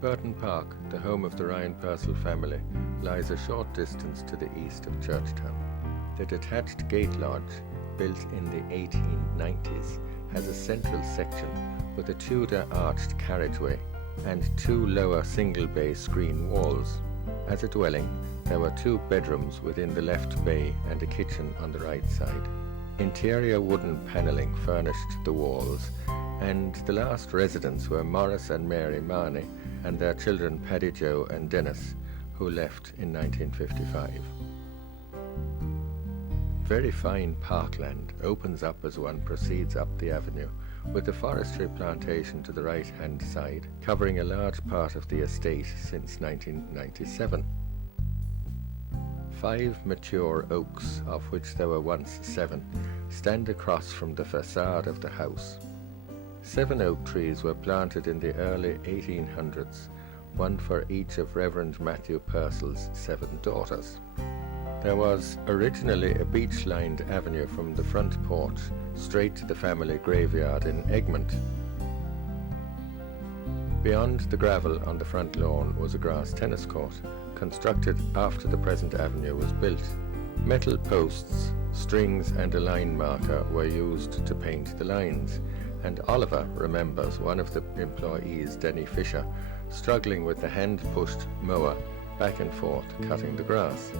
Burton Park, the home of the Ryan-Purcell family, lies a short distance to the east of Churchtown. The detached gate lodge, built in the 1890s, has a central section with a Tudor arched carriageway and two lower single-bay screen walls. As a dwelling, there were two bedrooms within the left bay and a kitchen on the right side. Interior wooden panelling furnished the walls, and the last residents were Morris and Mary Marney and their children Paddy Joe and Dennis, who left in 1955. Very fine parkland opens up as one proceeds up the avenue, with the forestry plantation to the right-hand side, covering a large part of the estate since 1997. 5 mature oaks, of which there were once 7, stand across from the facade of the house. 7 oak trees were planted in the early 1800s, one for each of Reverend Matthew Purcell's 7 daughters. There was originally a beech-lined avenue from the front porch straight to the family graveyard in Egmont. Beyond the gravel on the front lawn was a grass tennis court, constructed after the present avenue was built. Metal posts, strings and a line marker were used to paint the lines, and Oliver remembers one of the employees, Denny Fisher, struggling with the hand-pushed mower back and forth cutting the grass.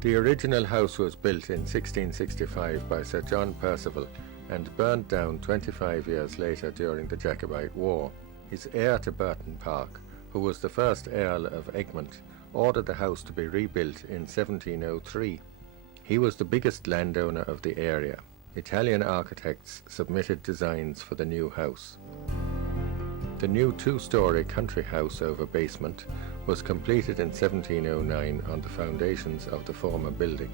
The original house was built in 1665 by Sir John Percival and burned down 25 years later during the Jacobite War. His heir to Burton Park, who was the first Earl of Egmont, ordered the house to be rebuilt in 1703. He was the biggest landowner of the area. Italian architects submitted designs for the new house. The new 2-story country house over basement was completed in 1709 on the foundations of the former building.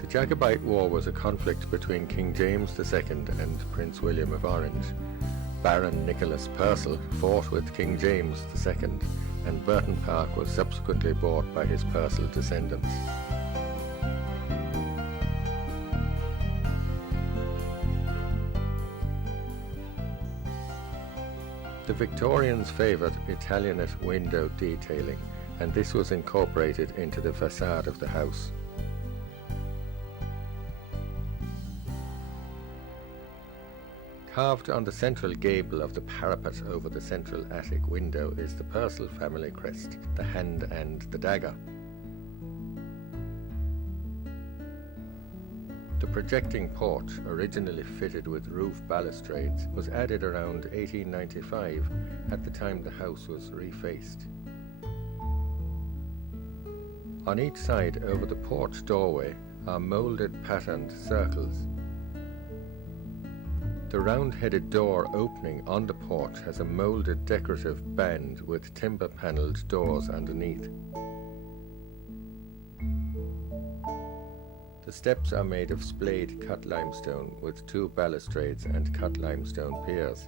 The Jacobite War was a conflict between King James II and Prince William of Orange. Baron Nicholas Purcell fought with King James II, and Burton Park was subsequently bought by his Purcell descendants. The Victorians favoured Italianate window detailing, and this was incorporated into the facade of the house. Carved on the central gable of the parapet over the central attic window is the Purcell family crest, the hand and the dagger. The projecting porch, originally fitted with roof balustrades, was added around 1895, at the time the house was refaced. On each side over the porch doorway are moulded patterned circles. The round-headed door opening on the porch has a moulded decorative band with timber-panelled doors underneath. The steps are made of splayed cut limestone with 2 balustrades and cut limestone piers.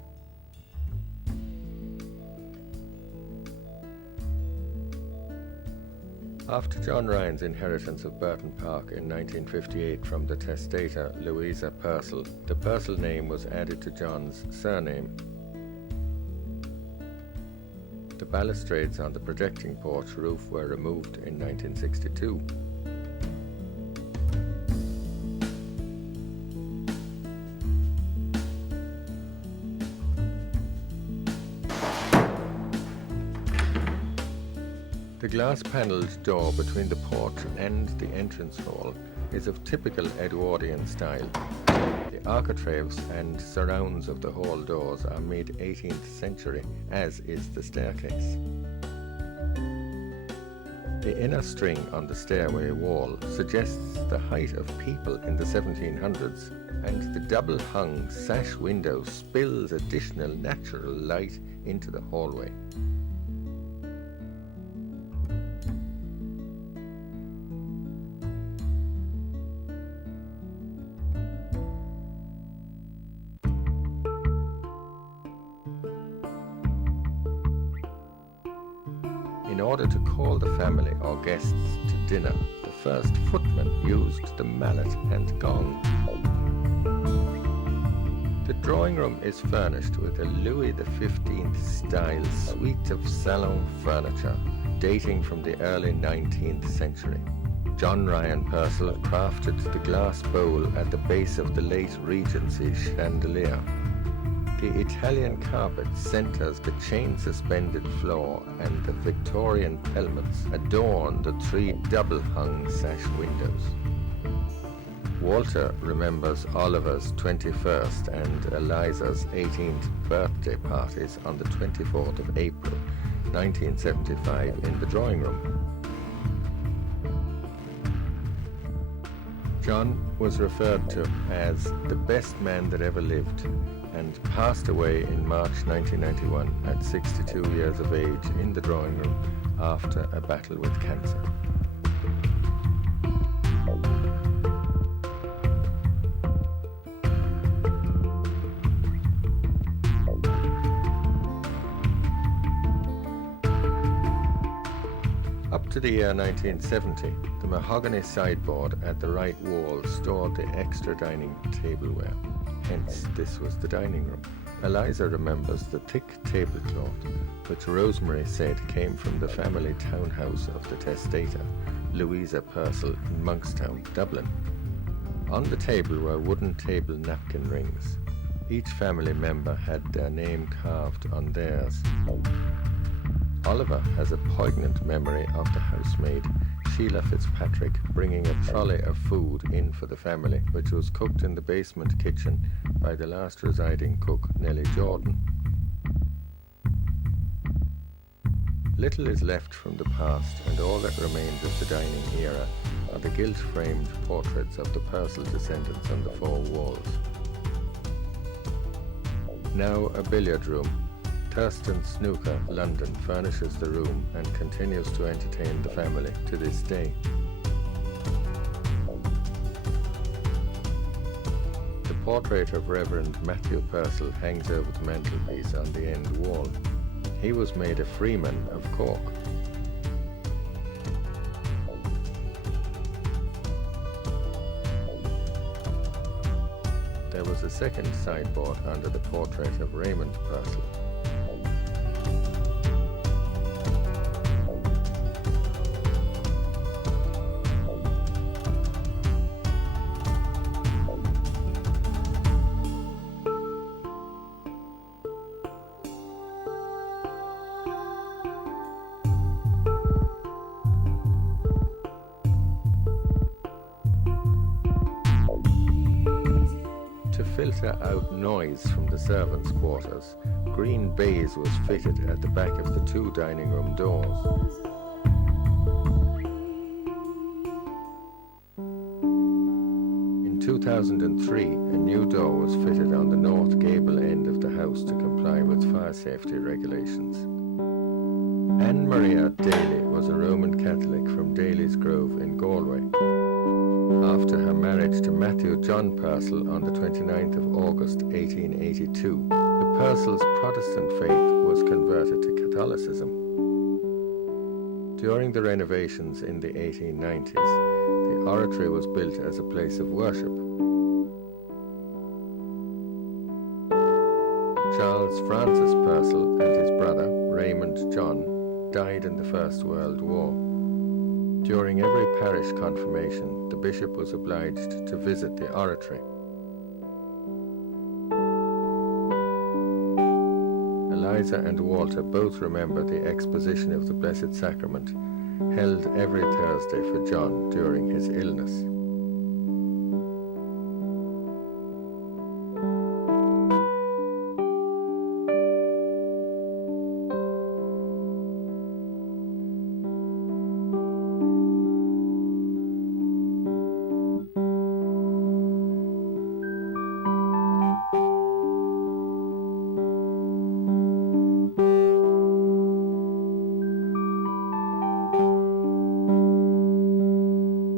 After John Ryan's inheritance of Burton Park in 1958 from the testator Louisa Purcell, the Purcell name was added to John's surname. The balustrades on the projecting porch roof were removed in 1962. The glass-panelled door between the porch and the entrance hall is of typical Edwardian style. The architraves and surrounds of the hall doors are mid-18th century, as is the staircase. The inner string on the stairway wall suggests the height of people in the 1700s, and the double-hung sash window spills additional natural light into the hallway. order to call the family or guests to dinner, the first footman used the mallet and gong. The drawing room is furnished with a Louis XV style suite of salon furniture dating from the early 19th century. John Ryan-Purcell crafted the glass bowl at the base of the late Regency chandelier. The Italian carpet centers the chain-suspended floor, and the Victorian pelmets adorn the 3 double-hung sash windows. Walter remembers Oliver's 21st and Eliza's 18th birthday parties on the 24th of April, 1975 in the drawing room. John was referred to as the best man that ever lived and passed away in March 1991 at 62 years of age in the drawing room after a battle with cancer. Up to the year 1970, the mahogany sideboard at the right wall stored the extra dining tableware. Hence, this was the dining room. Eliza remembers the thick tablecloth, which Rosemary said came from the family townhouse of the testator, Louisa Purcell in Monkstown, Dublin. On the table were wooden table napkin rings. Each family member had their name carved on theirs. Oliver has a poignant memory of the housemaid, Sheila Fitzpatrick, bringing a trolley of food in for the family, which was cooked in the basement kitchen by the last residing cook, Nellie Jordan. Little is left from the past, and all that remains of the dining era are the gilt-framed portraits of the Purcell descendants on the 4 walls. Now a billiard room. Thurston Snooker, London, furnishes the room and continues to entertain the family to this day. The portrait of Reverend Matthew Purcell hangs over the mantelpiece on the end wall. He was made a freeman of Cork. There was a second sideboard under the portrait of Raymond Purcell. To filter out noise from the servants' quarters, green baize was fitted at the back of the 2 dining room doors. In 2003, a new door was fitted on the north gable end of the house to comply with fire safety regulations. Anne Maria Daly was a Roman Catholic from Daly's Grove in Galway. After her marriage to Matthew John Purcell on the 29th of August 1882, the Purcells' Protestant faith was converted to Catholicism. During the renovations in the 1890s, the oratory was built as a place of worship. Charles Francis Purcell and his brother, Raymond John, died in the First World War. During every parish confirmation, the bishop was obliged to visit the oratory. Eliza and Walter both remember the exposition of the Blessed Sacrament, held every Thursday for John during his illness.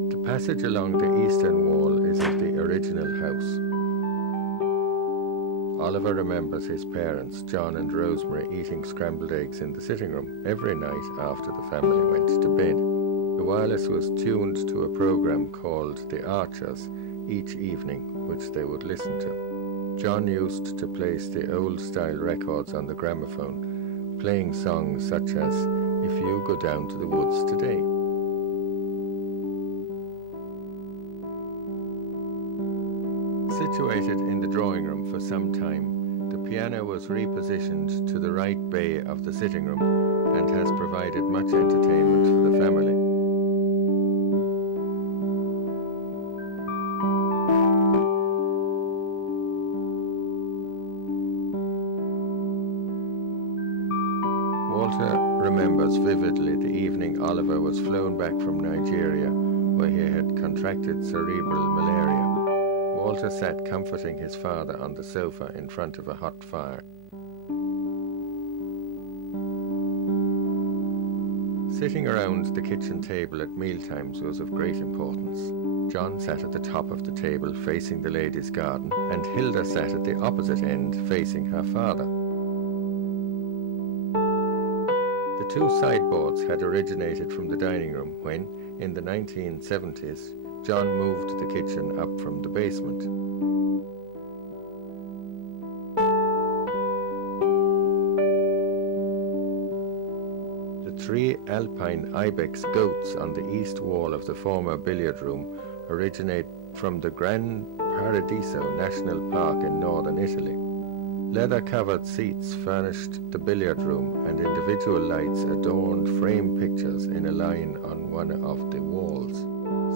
The passage along the eastern wall is of the original house. Oliver remembers his parents, John and Rosemary, eating scrambled eggs in the sitting room every night after the family went to bed. The wireless was tuned to a program called The Archers each evening, which they would listen to. John used to place the old-style records on the gramophone, playing songs such as If You Go Down to the Woods Today. Situated in the drawing room for some time, the piano was repositioned to the right bay of the sitting room and has provided much entertainment for the family. Walter remembers vividly the evening Oliver was flown back from Nigeria, where he had contracted cerebral malaria. Walter sat comforting his father on the sofa in front of a hot fire. Sitting around the kitchen table at mealtimes was of great importance. John sat at the top of the table facing the ladies' garden, and Hilda sat at the opposite end facing her father. The two sideboards had originated from the dining room when, in the 1970s, John moved the kitchen up from the basement. The three alpine ibex goats on the east wall of the former billiard room originate from the Gran Paradiso National Park in northern Italy. Leather-covered seats furnished the billiard room, and individual lights adorned frame pictures in a line on one of the walls.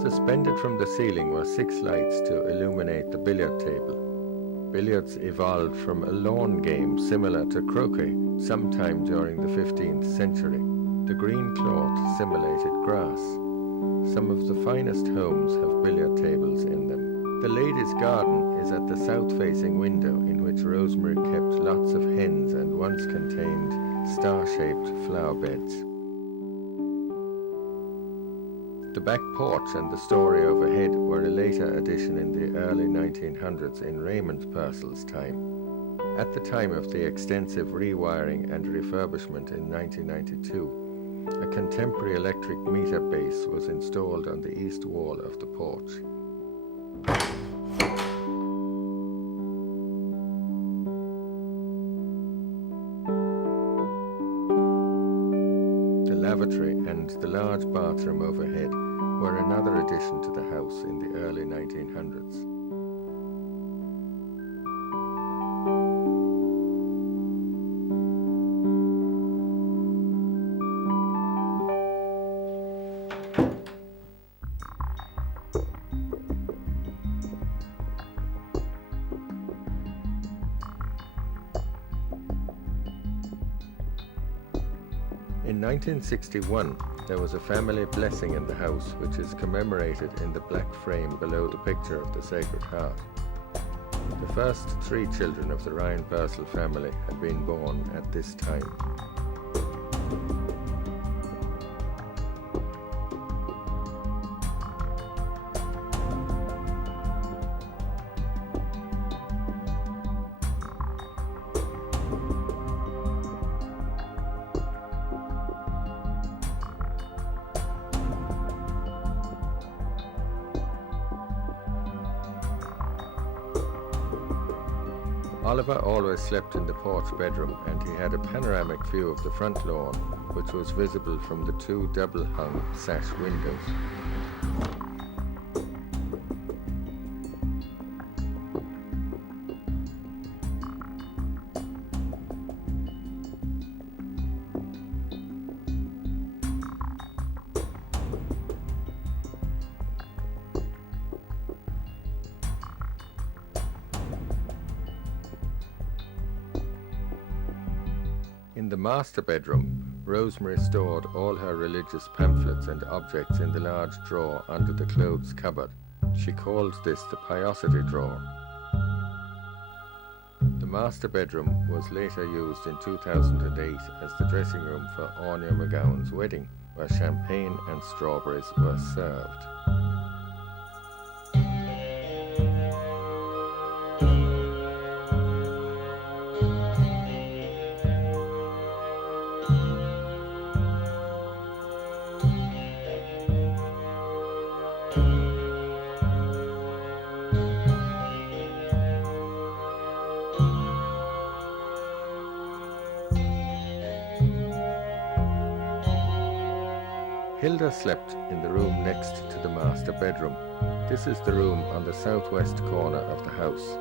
Suspended from the ceiling were 6 lights to illuminate the billiard table. Billiards evolved from a lawn game similar to croquet sometime during the 15th century. The green cloth simulated grass. Some of the finest homes have billiard tables in them. The ladies' garden is at the south-facing window, in which Rosemary kept lots of hens and once contained star-shaped flower beds. The back porch and the story overhead were a later addition in the early 1900s in Raymonde-Purcell's time. At the time of the extensive rewiring and refurbishment in 1992, a contemporary electric meter base was installed on the east wall of the porch. The lavatory and the large bathroom overhead were another addition to the house in the early 1900s. In 1961, there was a family blessing in the house, which is commemorated in the black frame below the picture of the Sacred Heart. The first 3 children of the Ryan-Purcell family had been born at this time. Oliver always slept in the porch bedroom, and he had a panoramic view of the front lawn, which was visible from the 2 double-hung sash windows. In the master bedroom, Rosemary stored all her religious pamphlets and objects in the large drawer under the clothes cupboard. She called this the piosity drawer. The master bedroom was later used in 2008 as the dressing room for Anya McGowan's wedding, where champagne and strawberries were served. Hilda slept in the room next to the master bedroom. This is the room on the southwest corner of the house.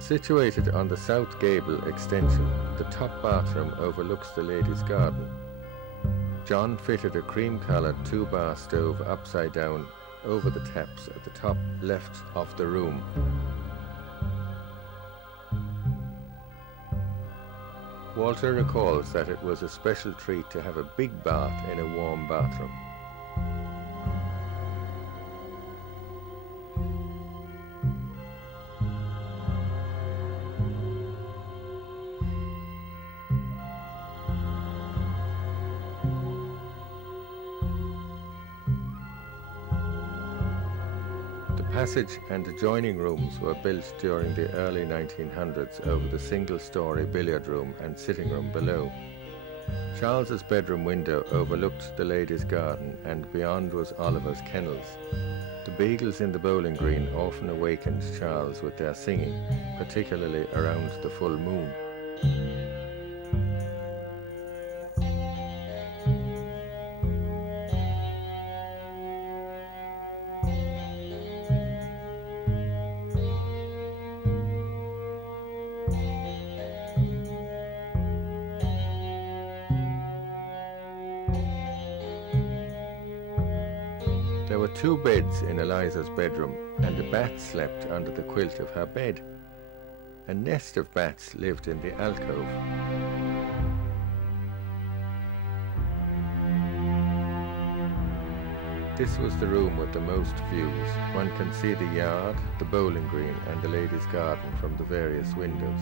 Situated on the south gable extension, the top bathroom overlooks the ladies' garden. John fitted a cream-coloured 2-bar stove upside down over the taps at the top left of the room. Walter recalls that it was a special treat to have a big bath in a warm bathroom. The passage and adjoining rooms were built during the early 1900s over the single-storey billiard room and sitting room below. Charles's bedroom window overlooked the ladies' garden, and beyond was Oliver's kennels. The beagles in the bowling green often awakened Charles with their singing, particularly around the full moon. There were 2 beds in Eliza's bedroom, and a bat slept under the quilt of her bed. A nest of bats lived in the alcove. This was the room with the most views. One can see the yard, the bowling green, and the ladies' garden from the various windows.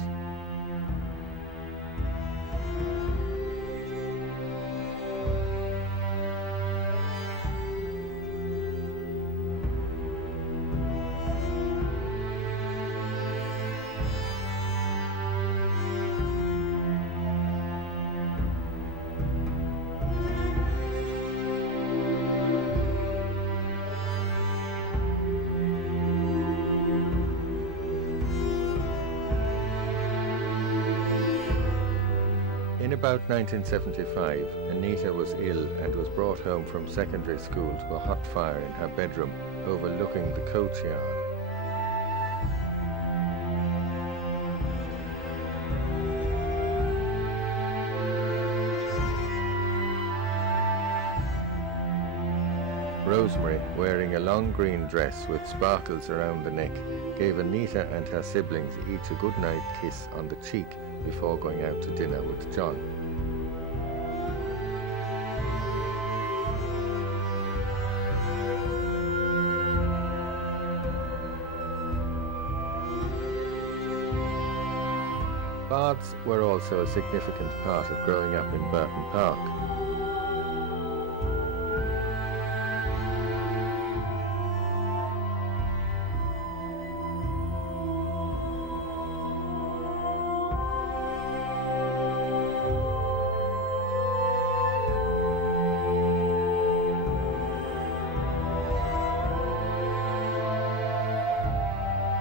In about 1975, Anita was ill and was brought home from secondary school to a hot fire in her bedroom overlooking the coach yard. Rosemary, wearing a long green dress with sparkles around the neck, gave Anita and her siblings each a goodnight kiss on the cheek before going out to dinner with John. Baths were also a significant part of growing up in Burton Park.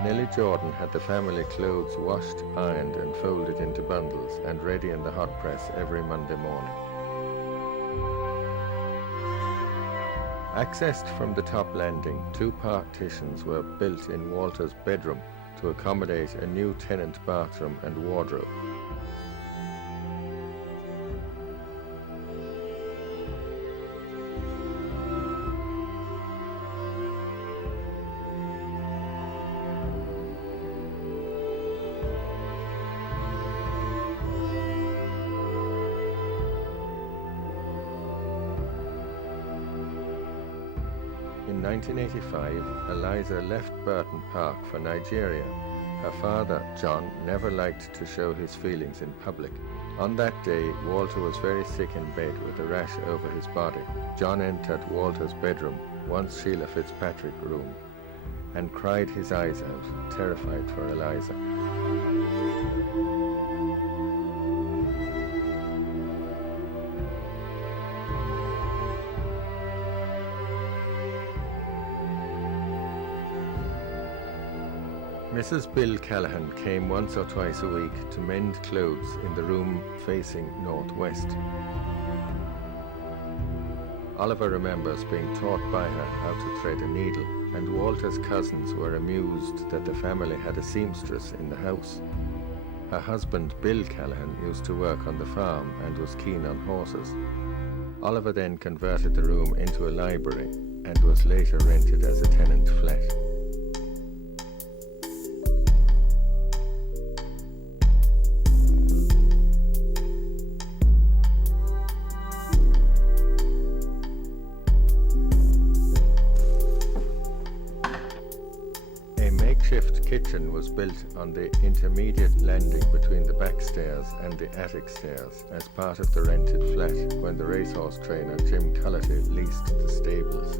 Nellie Jordan had the family clothes washed, ironed and folded into bundles and ready in the hot press every Monday morning. Accessed from the top landing, 2 partitions were built in Walter's bedroom to accommodate a new tenant bathroom and wardrobe. In 1985, Eliza left Burton Park for Nigeria. Her father, John, never liked to show his feelings in public. On that day, Walter was very sick in bed with a rash over his body. John entered Walter's bedroom, once Sheila Fitzpatrick room, and cried his eyes out, terrified for Eliza. Mrs. Bill Callahan came once or twice a week to mend clothes in the room facing northwest. Oliver remembers being taught by her how to thread a needle, and Walter's cousins were amused that the family had a seamstress in the house. Her husband, Bill Callahan, used to work on the farm and was keen on horses. Oliver then converted the room into a library and was later rented as a tenant flat. Kitchen was built on the intermediate landing between the back stairs and the attic stairs as part of the rented flat when the racehorse trainer Jim Cullity leased the stables.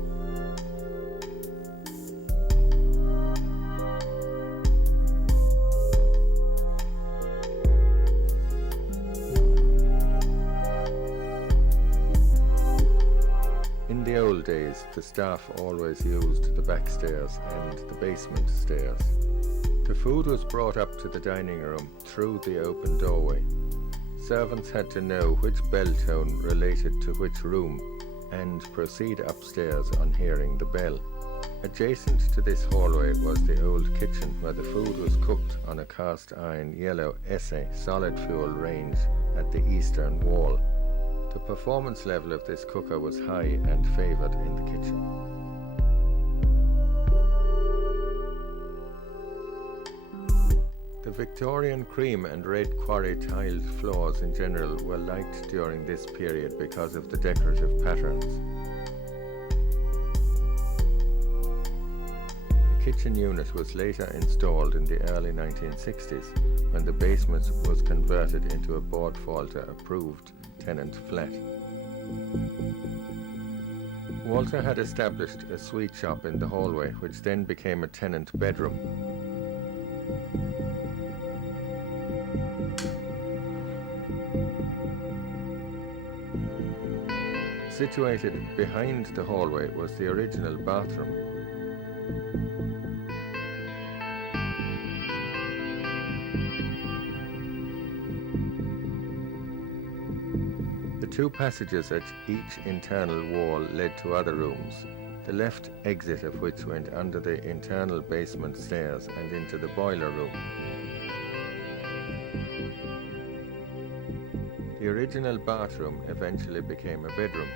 In the old days, the staff always used the back stairs and the basement stairs. The food was brought up to the dining room through the open doorway. Servants had to know which bell tone related to which room and proceed upstairs on hearing the bell. Adjacent to this hallway was the old kitchen where the food was cooked on a cast iron yellow Essay solid fuel range at the eastern wall. The performance level of this cooker was high and favoured in the kitchen. The Victorian cream and red quarry tiled floors in general were liked during this period because of the decorative patterns. The kitchen unit was later installed in the early 1960s when the basement was converted into a Boardfalter approved tenant flat. Walter had established a sweet shop in the hallway, which then became a tenant bedroom. Situated behind the hallway was the original bathroom. The two passages at each internal wall led to other rooms, the left exit of which went under the internal basement stairs and into the boiler room. The original bathroom eventually became a bedroom.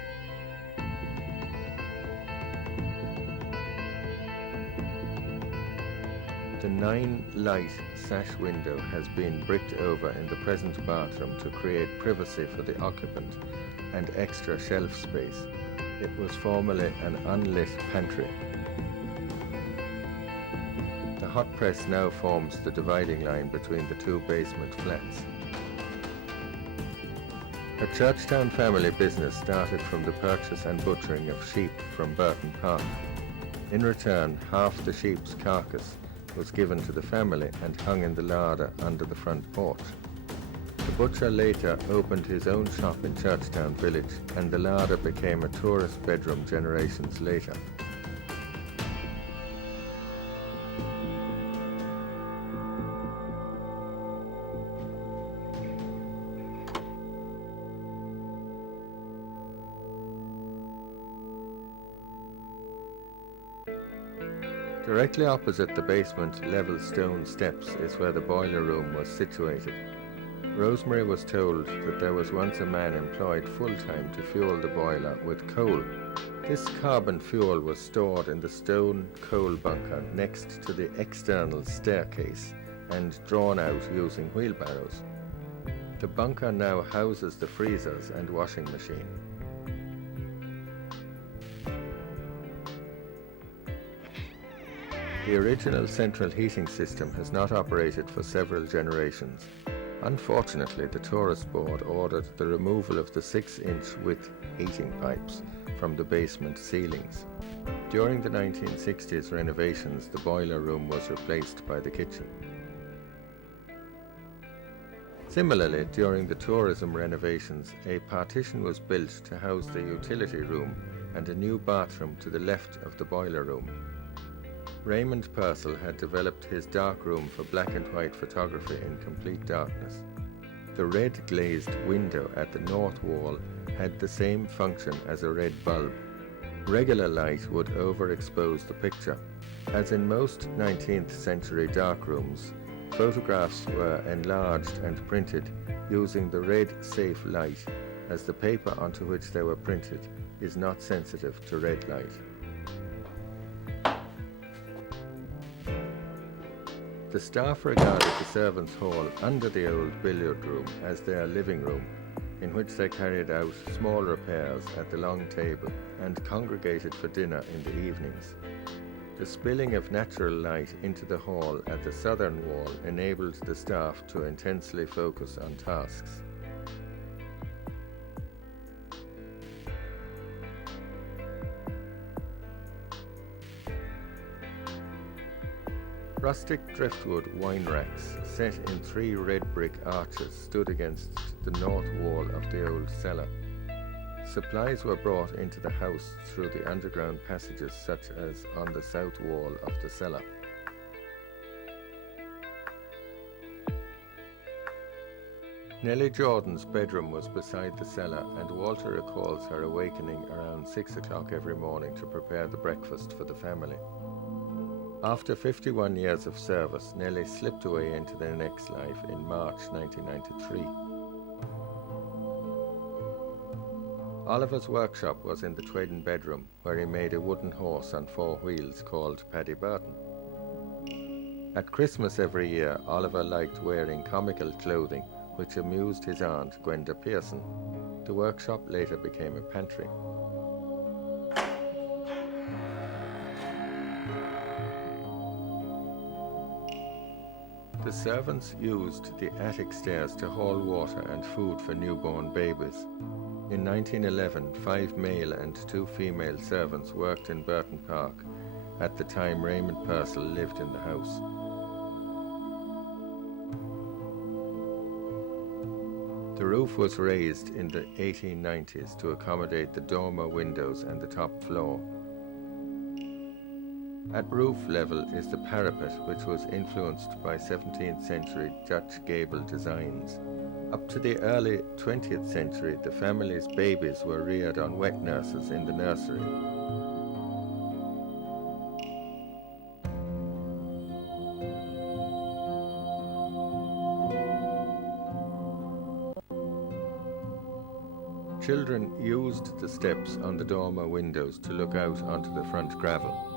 The 9-light sash window has been bricked over in the present bathroom to create privacy for the occupant and extra shelf space. It was formerly an unlit pantry. The hot press now forms the dividing line between the two basement flats. A Churchtown family business started from the purchase and butchering of sheep from Burton Park. In return, half the sheep's carcass was given to the family and hung in the larder under the front porch. The butcher later opened his own shop in Churchtown village, and the larder became a tourist bedroom generations later. Directly opposite the basement level stone steps is where the boiler room was situated. Rosemary was told that there was once a man employed full-time to fuel the boiler with coal. This carbon fuel was stored in the stone coal bunker next to the external staircase and drawn out using wheelbarrows. The bunker now houses the freezers and washing machine. The original central heating system has not operated for several generations. Unfortunately, the tourist board ordered the removal of the 6-inch width heating pipes from the basement ceilings. During the 1960s renovations, the boiler room was replaced by the kitchen. Similarly, during the tourism renovations, a partition was built to house the utility room and a new bathroom to the left of the boiler room. Ryan-Purcell had developed his dark room for black and white photography in complete darkness. The red glazed window at the north wall had the same function as a red bulb. Regular light would overexpose the picture. As in most 19th century darkrooms, photographs were enlarged and printed using the red safe light, as the paper onto which they were printed is not sensitive to red light. The staff regarded the servants' hall under the old billiard room as their living room, in which they carried out small repairs at the long table and congregated for dinner in the evenings. The spilling of natural light into the hall at the southern wall enabled the staff to intensely focus on tasks. Rustic driftwood wine racks set in 3 red brick arches stood against the north wall of the old cellar. Supplies were brought into the house through the underground passages, such as on the south wall of the cellar. Nellie Jordan's bedroom was beside the cellar, and Walter recalls her awakening around 6 o'clock every morning to prepare the breakfast for the family. After 51 years of service, Nellie slipped away into the next life in March 1993. Oliver's workshop was in the Twaden bedroom, where he made a wooden horse on 4 wheels called Paddy Burton. At Christmas every year, Oliver liked wearing comical clothing, which amused his aunt, Gwenda Pearson. The workshop later became a pantry. The servants used the attic stairs to haul water and food for newborn babies. In 1911, 5 male and 2 female servants worked in Burton Park. At the time, Ryan-Purcell lived in the house. The roof was raised in the 1890s to accommodate the dormer windows and the top floor. At roof level is the parapet, which was influenced by 17th century Dutch gable designs. Up to the early 20th century, the family's babies were reared on wet nurses in the nursery. Children used the steps on the dormer windows to look out onto the front gravel.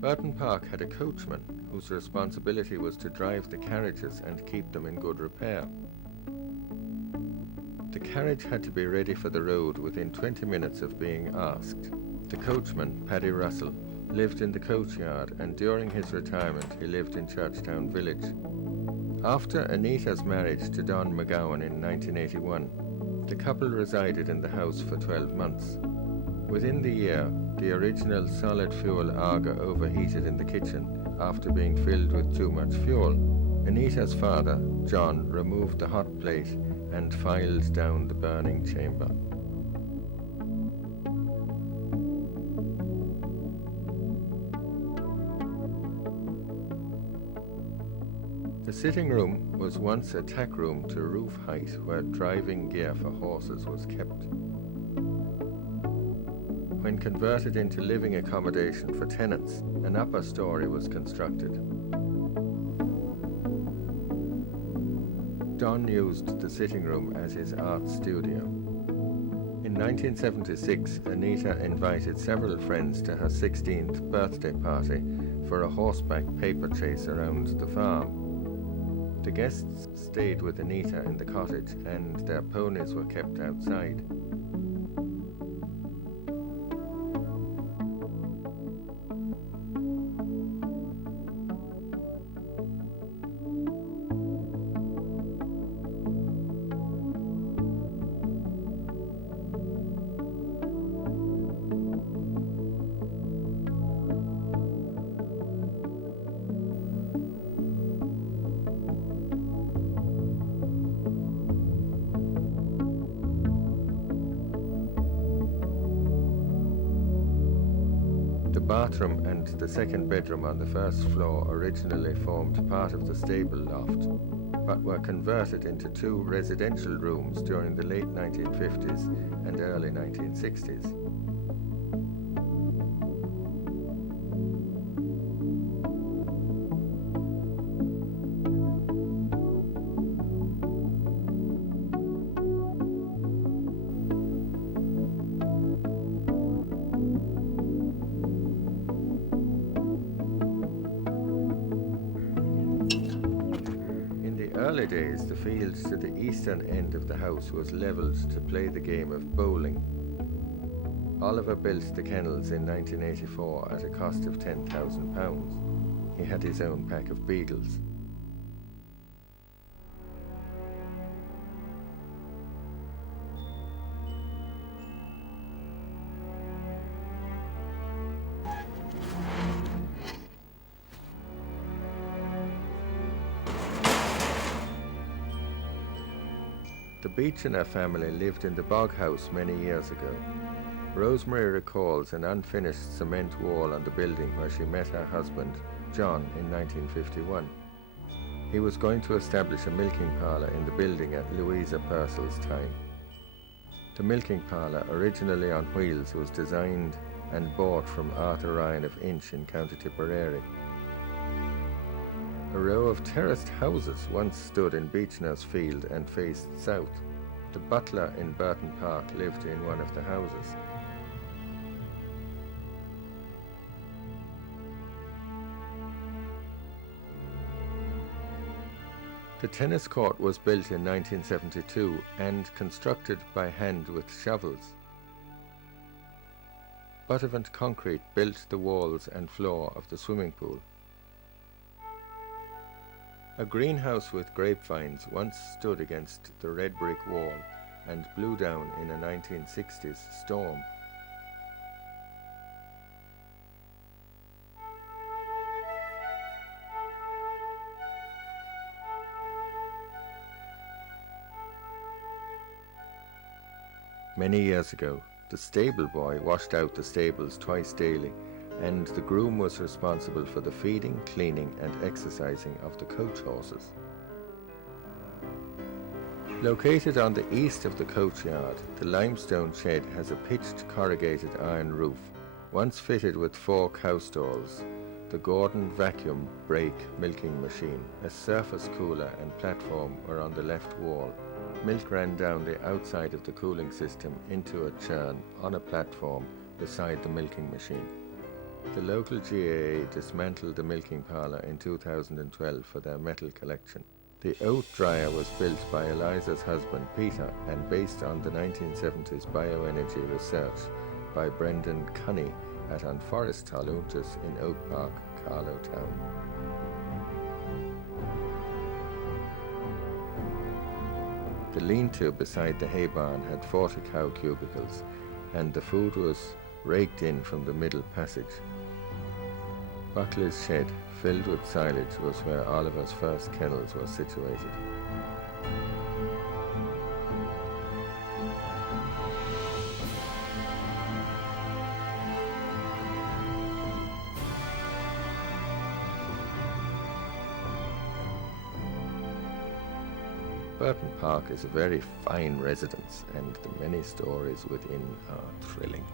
Burton Park had a coachman whose responsibility was to drive the carriages and keep them in good repair. The carriage had to be ready for the road within 20 minutes of being asked. The coachman, Paddy Russell, lived in the coachyard, and during his retirement he lived in Churchtown village. After Anita's marriage to Don McGowan in 1981, the couple resided in the house for 12 months. Within the year, the original solid fuel auger overheated in the kitchen after being filled with too much fuel. Anita's father, John, removed the hot plate and filed down the burning chamber. The sitting room was once a tack room to roof height, where driving gear for horses was kept. When converted into living accommodation for tenants, an upper story was constructed. Don used the sitting room as his art studio. In 1976, Anita invited several friends to her 16th birthday party for a horseback paper chase around the farm. The guests stayed with Anita in the cottage and their ponies were kept outside. The bathroom and the second bedroom on the first floor originally formed part of the stable loft, but were converted into two residential rooms during the late 1950s and early 1960s. In the early days, the field to the eastern end of the house was levelled to play the game of bowling. Oliver built the kennels in 1984 at a cost of £10,000. He had his own pack of beagles. The Beechener family lived in the Bog House many years ago. Rosemary recalls an unfinished cement wall on the building where she met her husband, John, in 1951. He was going to establish a milking parlour in the building at Ryan-Purcell's time. The milking parlour, originally on wheels, was designed and bought from Arthur Ryan of Inch in County Tipperary. A row of terraced houses once stood in Beechener's field and faced south. The butler in Burton Park lived in one of the houses. The tennis court was built in 1972 and constructed by hand with shovels. Buttevant Concrete built the walls and floor of the swimming pool. A greenhouse with grapevines once stood against the red brick wall and blew down in a 1960s storm. Many years ago, the stable boy washed out the stables twice daily, and the groom was responsible for the feeding, cleaning and exercising of the coach horses. Located on the east of the coach yard, the limestone shed has a pitched corrugated iron roof, once fitted with 4 cow stalls, the Gordon vacuum brake milking machine, a surface cooler and platform were on the left wall. Milk ran down the outside of the cooling system into a churn on a platform beside the milking machine. The local GAA dismantled the milking parlour in 2012 for their metal collection. The oat dryer was built by Eliza's husband Peter and based on the 1970s bioenergy research by Brendan Cunny at An Forest Taluntas in Oak Park, Carlow Town. The lean-to beside the hay barn had 40 cow cubicles and the food was raked in from the middle passage. Buckley's shed, filled with silage, was where Oliver's first kennels were situated. Burton Park is a very fine residence and the many stories within are thrilling.